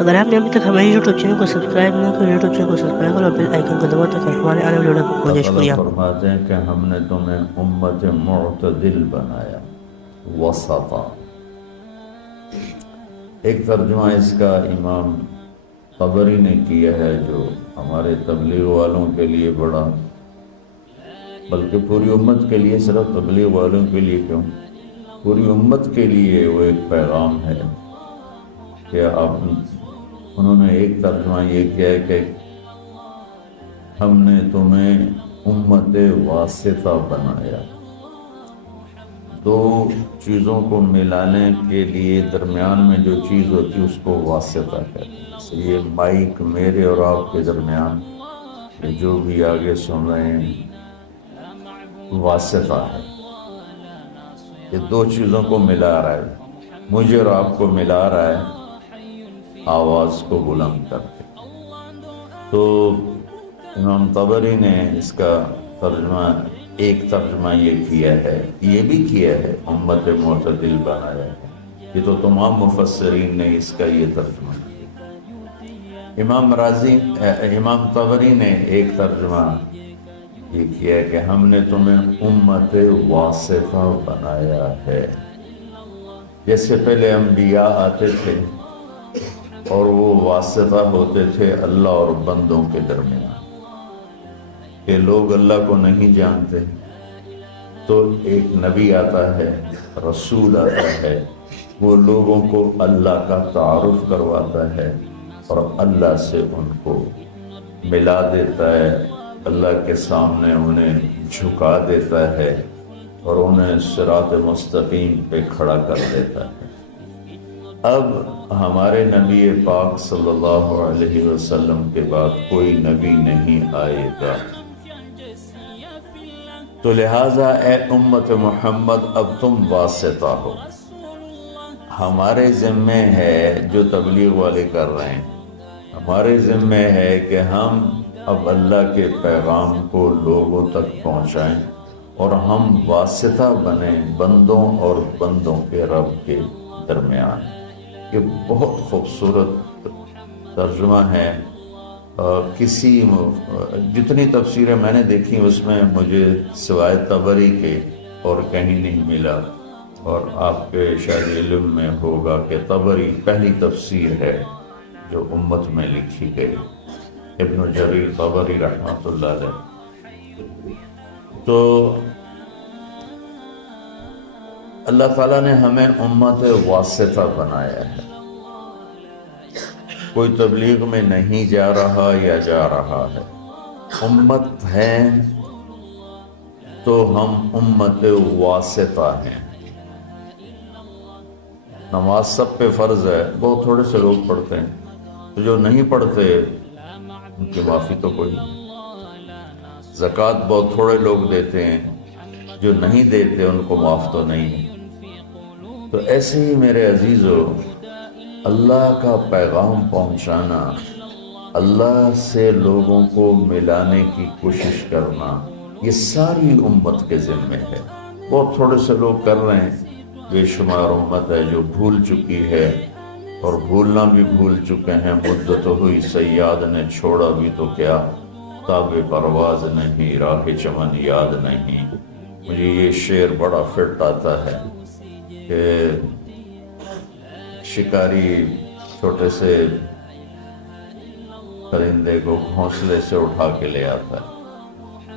اگر آپ نے ابھی تک ہمارے یوٹیوب چینل کو سبسکرائب نہ کیا یوٹیوب چینل کو سبسکرائب کرو اور بیل آئیکن کو دباؤ تاکہ ہمارے آنے والے ویڈیو کو پہنچے. اللہ شکریہ. فرماتے ہیں کہ ہم نے تمہیں امت معتدل بنایا، وسطا. ایک ترجمہ اس کا امام طبری نے کیا ہے جو ہمارے تبلیغ والوں کے لیے بڑا، بلکہ پوری امت کے لیے، صرف تبلیغ والوں کے لیے کیوں، پوری امت کے لیے وہ ایک پیغام ہے کہ انہوں نے ایک ترجمہ یہ کیا ہے کہ ہم نے تمہیں امت واسطہ بنایا. دو چیزوں کو ملانے کے لیے درمیان میں جو چیز ہوتی ہے اس کو واسطہ کہتے ہیں. اس لیے مائک میرے اور آپ کے درمیان یہ جو بھی آگے سن رہے ہیں واسطہ ہے. یہ دو چیزوں کو ملا رہا ہے، مجھے اور آپ کو ملا رہا ہے آواز کو بلند کر کے. تو امام طبری نے اس کا ترجمہ، ایک ترجمہ یہ کیا ہے، یہ بھی کیا ہے امت معتدل بنایا ہے. یہ تو تمام مفسرین نے اس کا یہ ترجمہ کیا. امام طبری نے ایک ترجمہ یہ کیا ہے کہ ہم نے تمہیں امت واسطہ بنایا ہے. جیسے پہلے انبیاء آتے تھے اور وہ واسطہ ہوتے تھے اللہ اور بندوں کے درمیان، کہ لوگ اللہ کو نہیں جانتے تو ایک نبی آتا ہے، رسول آتا ہے، وہ لوگوں کو اللہ کا تعارف کرواتا ہے اور اللہ سے ان کو ملا دیتا ہے، اللہ کے سامنے انہیں جھکا دیتا ہے اور انہیں صراط مستقیم پہ کھڑا کر دیتا ہے. اب ہمارے نبی پاک صلی اللہ علیہ وسلم کے بعد کوئی نبی نہیں آئے گا، تو لہٰذا اے امت محمد اب تم واسطہ ہو. ہمارے ذمے ہے جو تبلیغ والے کر رہے ہیں، ہمارے ذمے ہے کہ ہم اب اللہ کے پیغام کو لوگوں تک پہنچائیں اور ہم واسطہ بنیں بندوں اور بندوں کے رب کے درمیان. یہ بہت خوبصورت ترجمہ ہے. جتنی تفسیریں میں نے دیکھی اس میں مجھے سوائے طبری کے اور کہیں نہیں ملا، اور آپ کے شاید علم میں ہوگا کہ طبری پہلی تفسیر ہے جو امت میں لکھی گئی، ابن جریر طبری رحمۃ اللہ علیہ. تو اللہ تعالیٰ نے ہمیں امت واسطہ بنایا ہے. کوئی تبلیغ میں نہیں جا رہا یا جا رہا ہے، امت ہے تو ہم امت واسطہ ہیں. نماز سب پہ فرض ہے، بہت تھوڑے سے لوگ پڑھتے ہیں، تو جو نہیں پڑھتے ان کی معافی تو کوئی نہیں. زکوٰۃ بہت تھوڑے لوگ دیتے ہیں، جو نہیں دیتے ان کو معاف تو نہیں. تو ایسے ہی میرے عزیزو، اللہ کا پیغام پہنچانا، اللہ سے لوگوں کو ملانے کی کوشش کرنا، یہ ساری امت کے ذمے ہے. بہت تھوڑے سے لوگ کر رہے ہیں، بے شمار امت ہے جو بھول چکی ہے اور بھولنا بھی بھول چکے ہیں. مدت ہوئی صیاد نے چھوڑا بھی تو کیا، تاب پرواز نہیں راہ چمن یاد نہیں. مجھے یہ شعر بڑا فٹ آتا ہے کہ شکاری چھوٹے سے پرندے کو گھونسلے سے اٹھا کے لے آتا ہے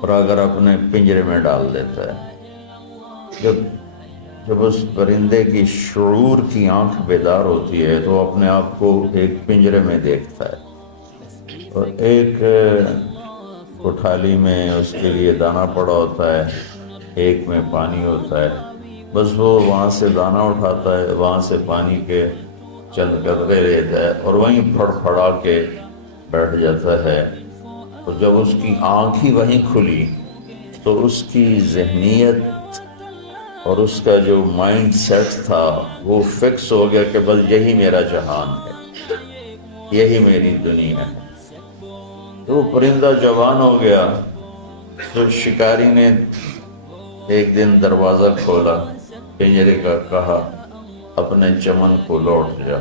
اور اگر اپنے پنجرے میں ڈال دیتا ہے، جب اس پرندے کی شعور کی آنکھ بیدار ہوتی ہے تو اپنے آپ کو ایک پنجرے میں دیکھتا ہے اور ایک کوٹھالی میں اس کے لیے دانہ پڑا ہوتا ہے، ایک میں پانی ہوتا ہے. بس وہ وہاں سے دانہ اٹھاتا ہے، وہاں سے پانی کے چند قطرے لیتا ہے اور وہیں پھڑ پھڑا کے بیٹھ جاتا ہے. اور جب اس کی آنکھ ہی وہیں کھلی تو اس کی ذہنیت اور اس کا جو مائنڈ سیٹ تھا وہ فکس ہو گیا کہ بس یہی میرا جہان ہے، یہی میری دنیا ہے. تو وہ پرندہ جوان ہو گیا. تو شکاری نے ایک دن دروازہ کھولا پنجرے کا، کہا اپنے چمن کو لوٹ جا.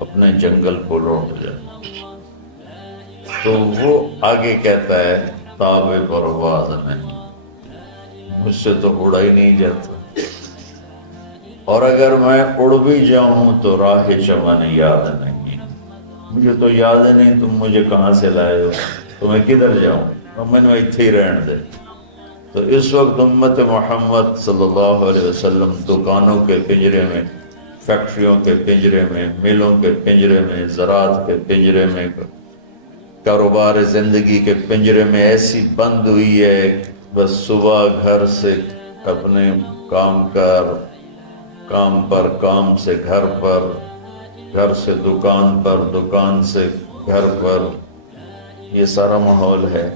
اپنے جنگل کو لوٹ جائے۔ تو وہ آگے کہتا ہے تاب پرواز نہیں، مجھ سے تو اڑا ہی نہیں جاتا، اور اگر میں اڑ بھی جاؤں تو راہ چمن یاد نہیں، مجھے تو یاد ہی نہیں تم مجھے کہاں سے لائے ہو، تو میں کدھر جاؤں، اور میں نے اتنے ہی رہن دے۔ تو اس وقت امت محمد صلی اللہ علیہ وسلم دکانوں کے پنجرے میں، فیکٹریوں کے پنجرے میں، ملوں کے پنجرے میں، زراعت کے پنجرے میں، کاروبار زندگی کے پنجرے میں ایسی بند ہوئی ہے، بس صبح گھر سے اپنے کام پر، کام سے گھر پر، گھر سے دکان پر، دکان سے گھر پر، یہ سارا ماحول ہے۔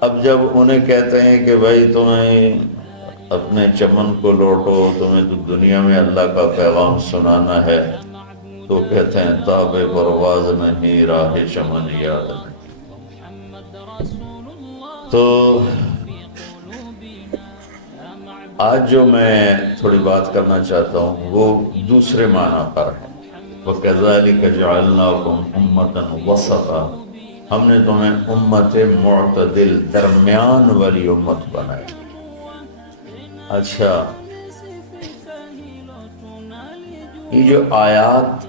اب جب انہیں کہتے ہیں کہ بھائی تمہیں اپنے چمن کو لوٹو، تمہیں تو دنیا میں اللہ کا پیغام سنانا ہے، تو کہتے ہیں تاب پرواز نہیں، راہ چمن یاد نہیں۔ تو آج جو میں تھوڑی بات کرنا چاہتا ہوں وہ دوسرے معنی پر ہے۔ وَكَذَلِكَ جَعَلْنَاكُمْ أُمَّةً وَسَطًا، ہم نے تمہیں امت معتدل، درمیان والی امت بنائی۔ اچھا، یہ جو آیات